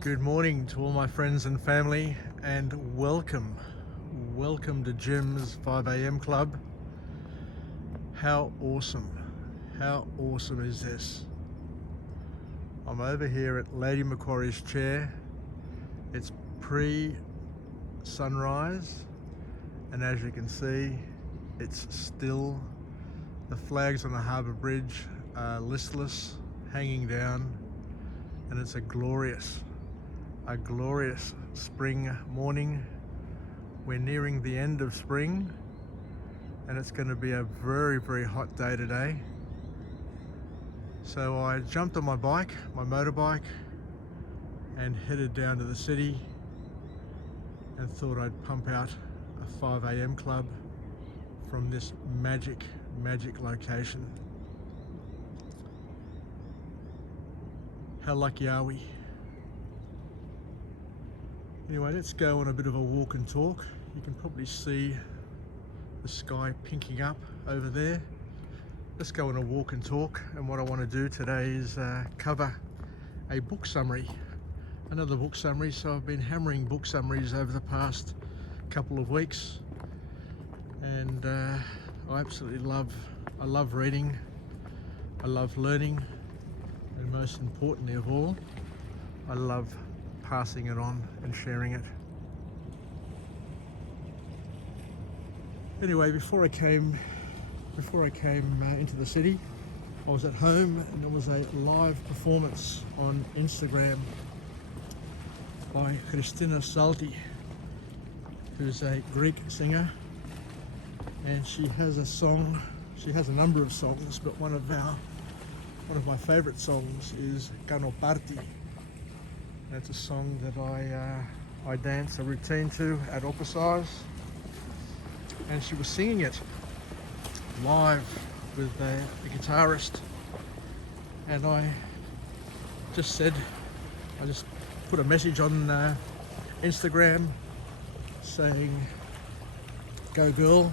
Good morning to all my friends and family, and welcome to Jim's 5 a.m. club. How awesome is this? I'm over here at Lady Macquarie's chair. It's pre-sunrise, and as you can see, it's still. The flags on the harbour bridge are listless, hanging down, and it's a glorious spring morning. We're nearing the end of spring, and it's going to be a very hot day today. So I jumped on my motorbike, and headed down to the city and thought I'd pump out a 5 a.m. club from this magic location. How lucky are we? Anyway, let's go on a bit of a walk and talk. You can probably see the sky pinking up over there. Let's go on a walk and talk, and what I want to do today is cover a book summary, another book summary. So I've been hammering book summaries over the past couple of weeks, and I absolutely love reading, I love learning, and most importantly of all, I love passing it on and sharing it. Anyway, before I came into the city, I was at home, and there was a live performance on Instagram by Christina Salti, who's a Greek singer, and she has a song. She has a number of songs, but one of my favorite songs is Kano Party. That's a song that I dance a routine to at Opposage, and she was singing it live with the guitarist, and I just put a message on Instagram saying, "Go girl,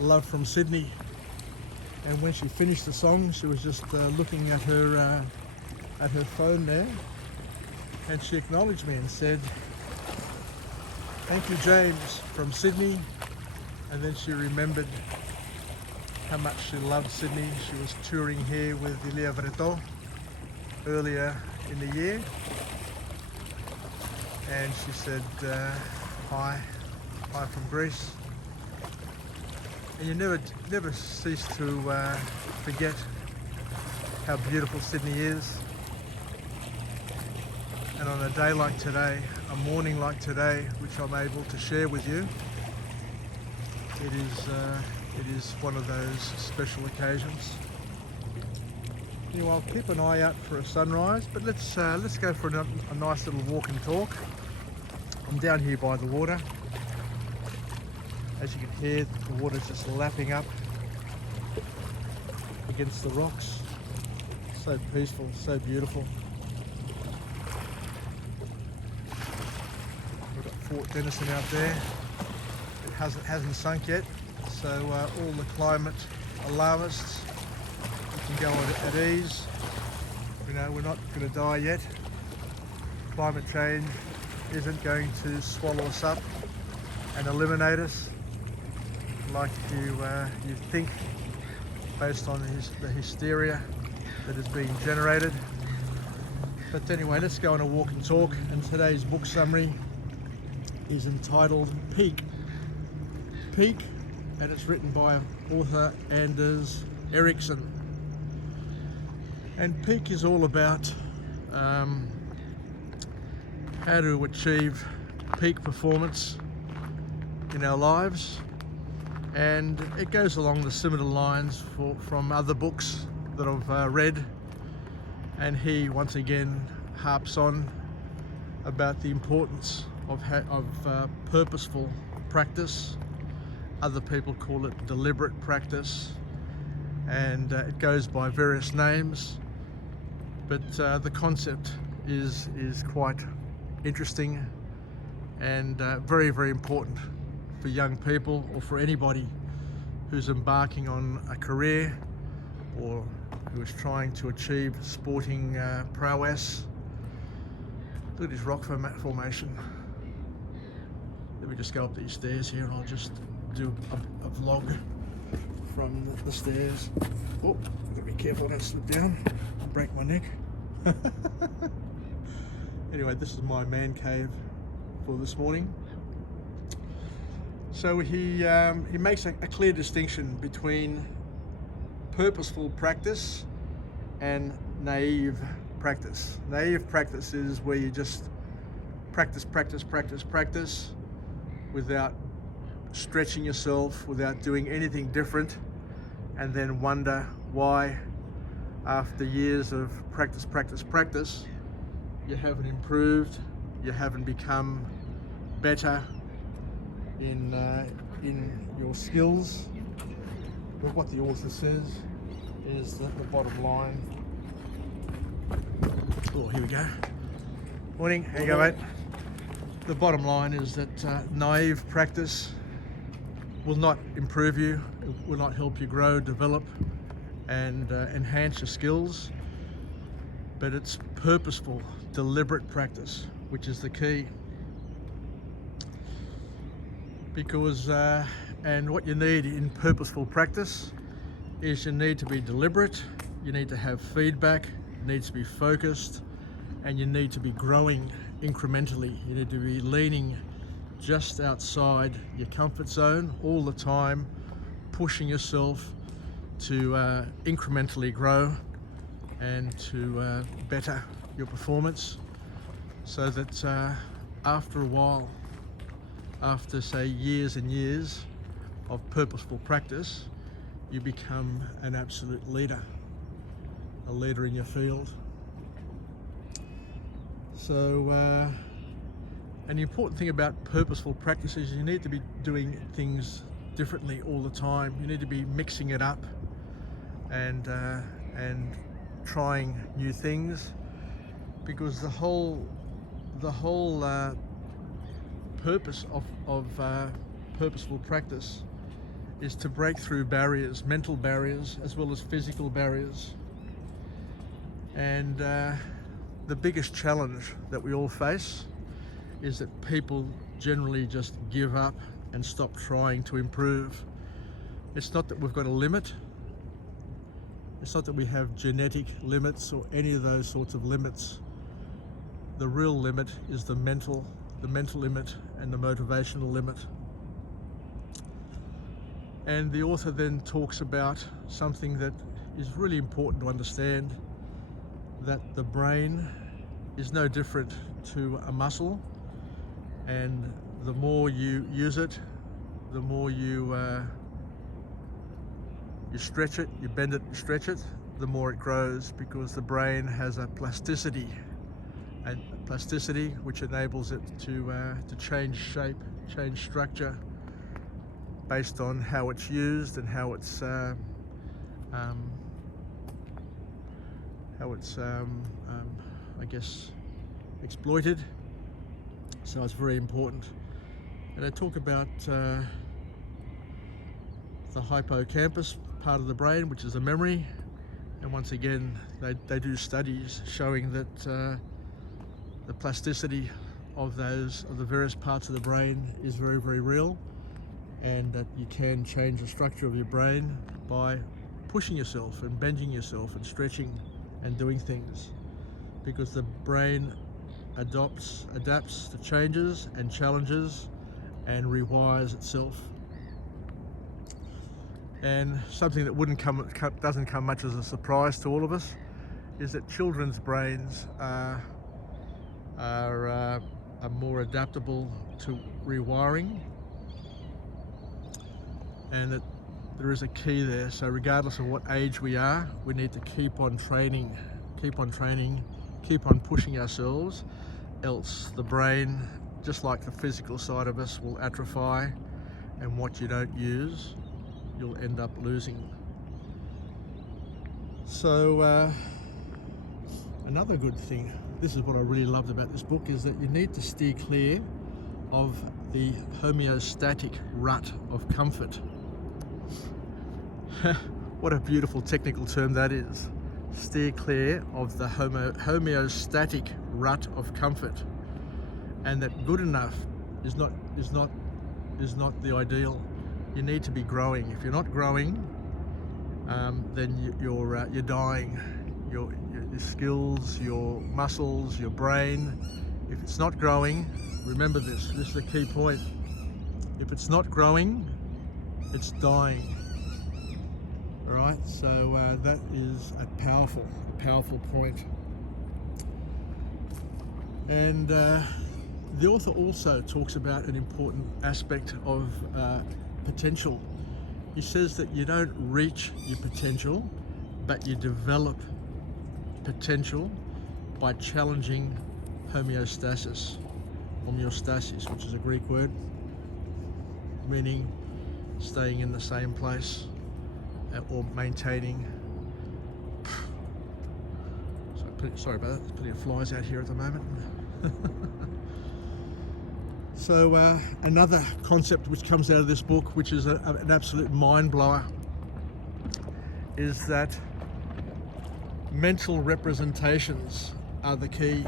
love from Sydney." And when she finished the song, she was just looking at her phone there, and she acknowledged me and said, "Thank you, James from Sydney." And then she remembered how much she loved Sydney. She was touring here with Ilia Vreto earlier in the year, and she said, hi from Greece. And you never cease to forget how beautiful Sydney is. And on a day like today, a morning like today, which I'm able to share with you, it is one of those special occasions. Anyway, I'll keep an eye out for a sunrise, but let's go for a nice little walk and talk. I'm down here by the water. As you can hear, the water's just lapping up against the rocks. So peaceful, so beautiful. We've got Fort Denison out there. It hasn't sunk yet, so all the climate alarmists, you can go at ease. You know, we're not going to die yet. Climate change isn't going to swallow us up and eliminate us like you think, based on the hysteria that is being generated. But anyway, let's go on a walk and talk, and today's book summary is entitled Peak, and it's written by author Anders Ericsson. And Peak is all about how to achieve peak performance in our lives, and it goes along the similar lines from other books that I've read. And he once again harps on about the importance of purposeful practice. Other people call it deliberate practice, and it goes by various names, but the concept is quite interesting and very important for young people, or for anybody who's embarking on a career or who is trying to achieve sporting prowess. Look at this rock formation. Let me just go up these stairs here and I'll just do a vlog from the stairs. Oh, I've got to be careful, I don't slip down and break my neck. Anyway, this is my man cave for this morning. So he makes a clear distinction between purposeful practice and naive practice. Naive practice is where you just practice without stretching yourself, without doing anything different, and then wonder why after years of practice you haven't improved, you haven't become better in your skills. But what the author says is that the bottom line. Oh, here we go. Morning, how you going, mate? The bottom line is that naive practice will not improve you, it will not help you grow, develop, and enhance your skills. But it's purposeful, deliberate practice, which is the key. Because, and what you need in purposeful practice is you need to be deliberate, you need to have feedback, it needs to be focused, and you need to be growing incrementally. You need to be leaning just outside your comfort zone all the time, pushing yourself to incrementally grow and to better your performance, so that after a while, after say years and years of purposeful practice, you become an absolute leader, a leader in your field. So and the important thing about purposeful practice is you need to be doing things differently all the time. You need to be mixing it up and trying new things, because the whole purpose of purposeful practice is to break through barriers, mental barriers as well as physical barriers. And the biggest challenge that we all face is that people generally just give up and stop trying to improve. It's not that we've got a limit. It's not that we have genetic limits or any of those sorts of limits. The real limit is the mental limit and the motivational limit. And the author then talks about something that is really important to understand, that the brain is no different to a muscle, and the more you use it, the more you stretch it, you bend it, you stretch it, the more it grows, because the brain has a plasticity, which enables it to change shape, change structure based on how it's used and how it's I guess exploited. So it's very important. And I talk about the hippocampus part of the brain, which is the memory. And once again, they do studies showing that the plasticity of the various parts of the brain is very, very real, and that you can change the structure of your brain by pushing yourself and bending yourself and stretching and doing things, because the brain adapts to changes and challenges and rewires itself. And something that doesn't come much as a surprise to all of us is that children's brains are more adaptable to rewiring, and that there is a key there. So regardless of what age we are, we need to keep on training, keep on pushing ourselves, else the brain, just like the physical side of us, will atrophy, and what you don't use, you'll end up losing. So another good thing, this is what I really loved about this book, is that you need to steer clear of the homeostatic rut of comfort. What a beautiful technical term that is. Steer clear of the homeostatic rut of comfort. and that good enough is not the ideal. You need to be growing. If you're not growing, then you're dying. Your skills, your muscles, your brain. If it's not growing, remember this. This is a key point. If it's not growing, it's dying. All right. So that is a powerful point. And the author also talks about an important aspect of potential. He says that you don't reach your potential, but you develop potential by challenging homeostasis, which is a Greek word, meaning staying in the same place or maintaining. Sorry about that, there's plenty of flies out here at the moment. So another concept which comes out of this book, which is an absolute mind blower, is that mental representations are the key,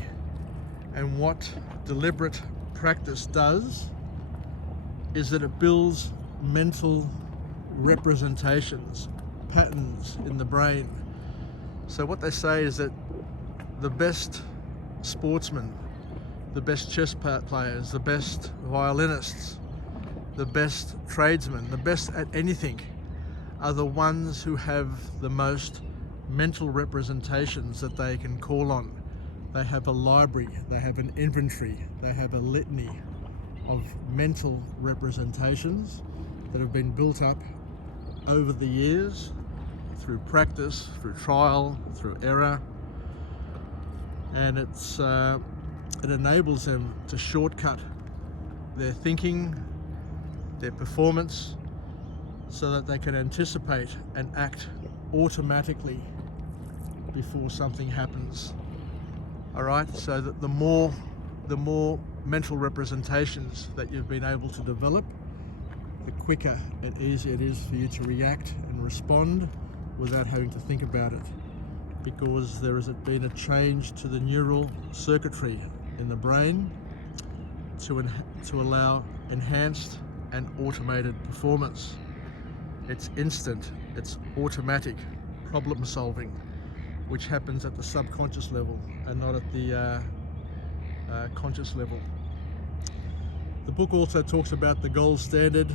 and what deliberate practice does is that it builds mental representations, patterns in the brain. So what they say is that the best sportsmen, the best chess players, the best violinists, the best tradesmen, the best at anything are the ones who have the most mental representations that they can call on. They have a library, they have an inventory, they have a litany of mental representations that have been built up over the years through practice, through trial, through error, and it enables them to shortcut their thinking, their performance, so that they can anticipate and act automatically before something happens. All right, so that the more mental representations that you've been able to develop, the quicker and easier it is for you to react and respond without having to think about it, because there has been a change to the neural circuitry in the brain to allow enhanced and automated performance. It's instant, it's automatic problem solving, which happens at the subconscious level and not at the conscious level. The book also talks about the gold standard,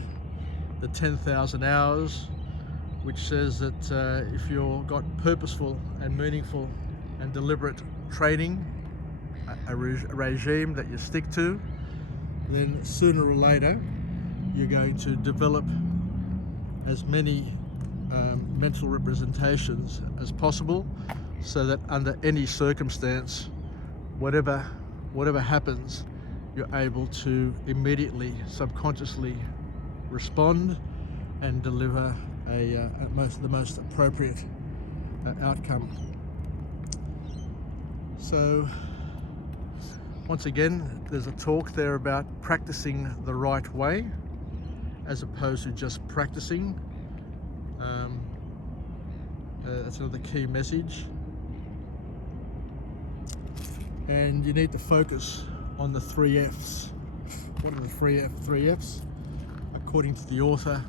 the 10,000 hours, which says that if you've got purposeful and meaningful and deliberate training, a regime that you stick to, then sooner or later you're going to develop as many mental representations as possible, so that under any circumstance, whatever happens, you're able to immediately, subconsciously respond and deliver the most appropriate outcome. So once again, there's a talk there about practicing the right way as opposed to just practicing. That's another key message. And you need to focus on the 3 F's. What are the three F's? According to the author,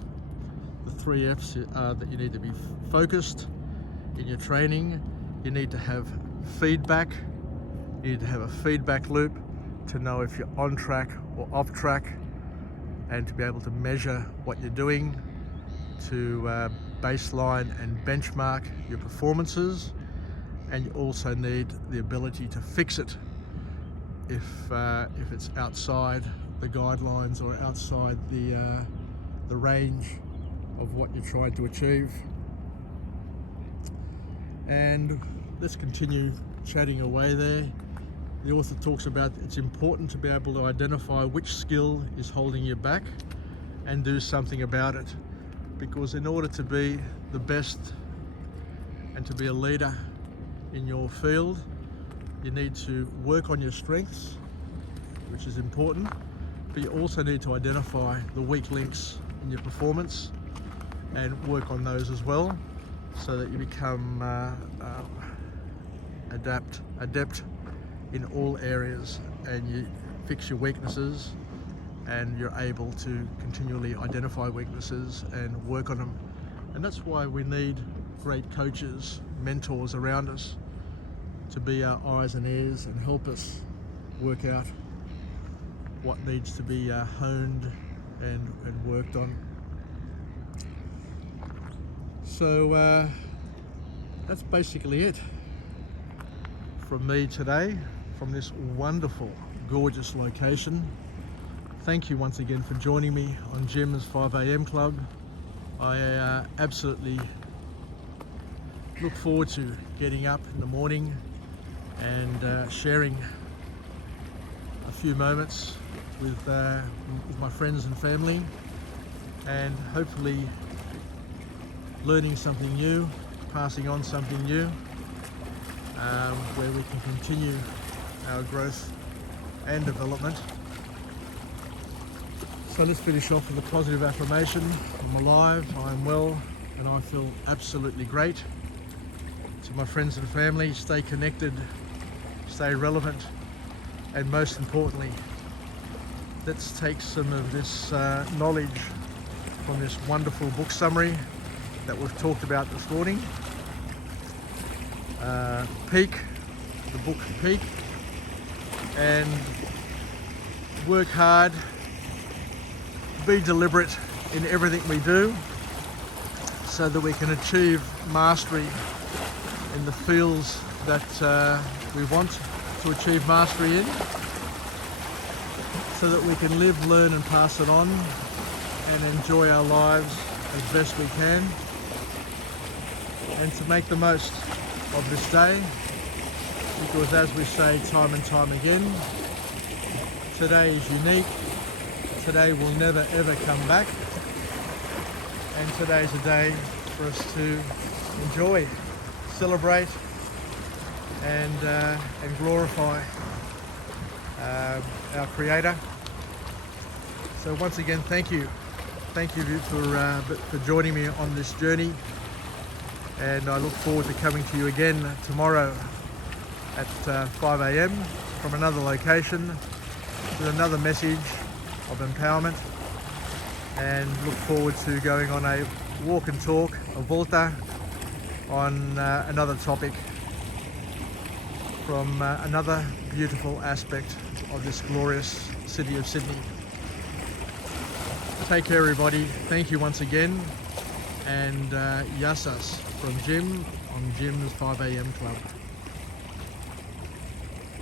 the 3 F's are that you need to be focused in your training, you need to have feedback, you need to have a feedback loop to know if you're on track or off track, and to be able to measure what you're doing, to baseline and benchmark your performances. And you also need the ability to fix it if it's outside the guidelines or outside the range of what you're trying to achieve. And let's continue chatting away there. The author talks about it's important to be able to identify which skill is holding you back and do something about it, because in order to be the best and to be a leader in your field, you need to work on your strengths, which is important, but you also need to identify the weak links in your performance and work on those as well, so that you become adept in all areas, and fix your weaknesses, and you're able to continually identify weaknesses and work on them. And that's why we need great coaches, mentors around us to be our eyes and ears and help us work out what needs to be honed and worked on. So that's basically it from me today, from this wonderful, gorgeous location. Thank you once again for joining me on Jim's 5 a.m. Club. I absolutely look forward to getting up in the morning and sharing a few moments with my friends and family, and hopefully learning something new, passing on something new, where we can continue our growth and development. So let's finish off with a positive affirmation. I'm alive, I'm well, and I feel absolutely great. To my friends and family, stay connected, stay relevant, and most importantly, let's take some of this knowledge from this wonderful book summary that we've talked about this morning. Peak, the book Peak, and work hard, be deliberate in everything we do so that we can achieve mastery in the fields that we want to achieve mastery in, so that we can live, learn and pass it on and enjoy our lives as best we can, and to make the most of this day, because as we say time and time again, today is unique, today will never ever come back, and today's a day for us to enjoy, celebrate and glorify our Creator. So once again, thank you for joining me on this journey, and I look forward to coming to you again tomorrow at 5 a.m. from another location with another message of empowerment, and look forward to going on a walk and talk, a volta, on another topic from another beautiful aspect of this glorious city of Sydney. Take care everybody, thank you once again, and Yassas from Jim on Jim's 5 a.m. Club.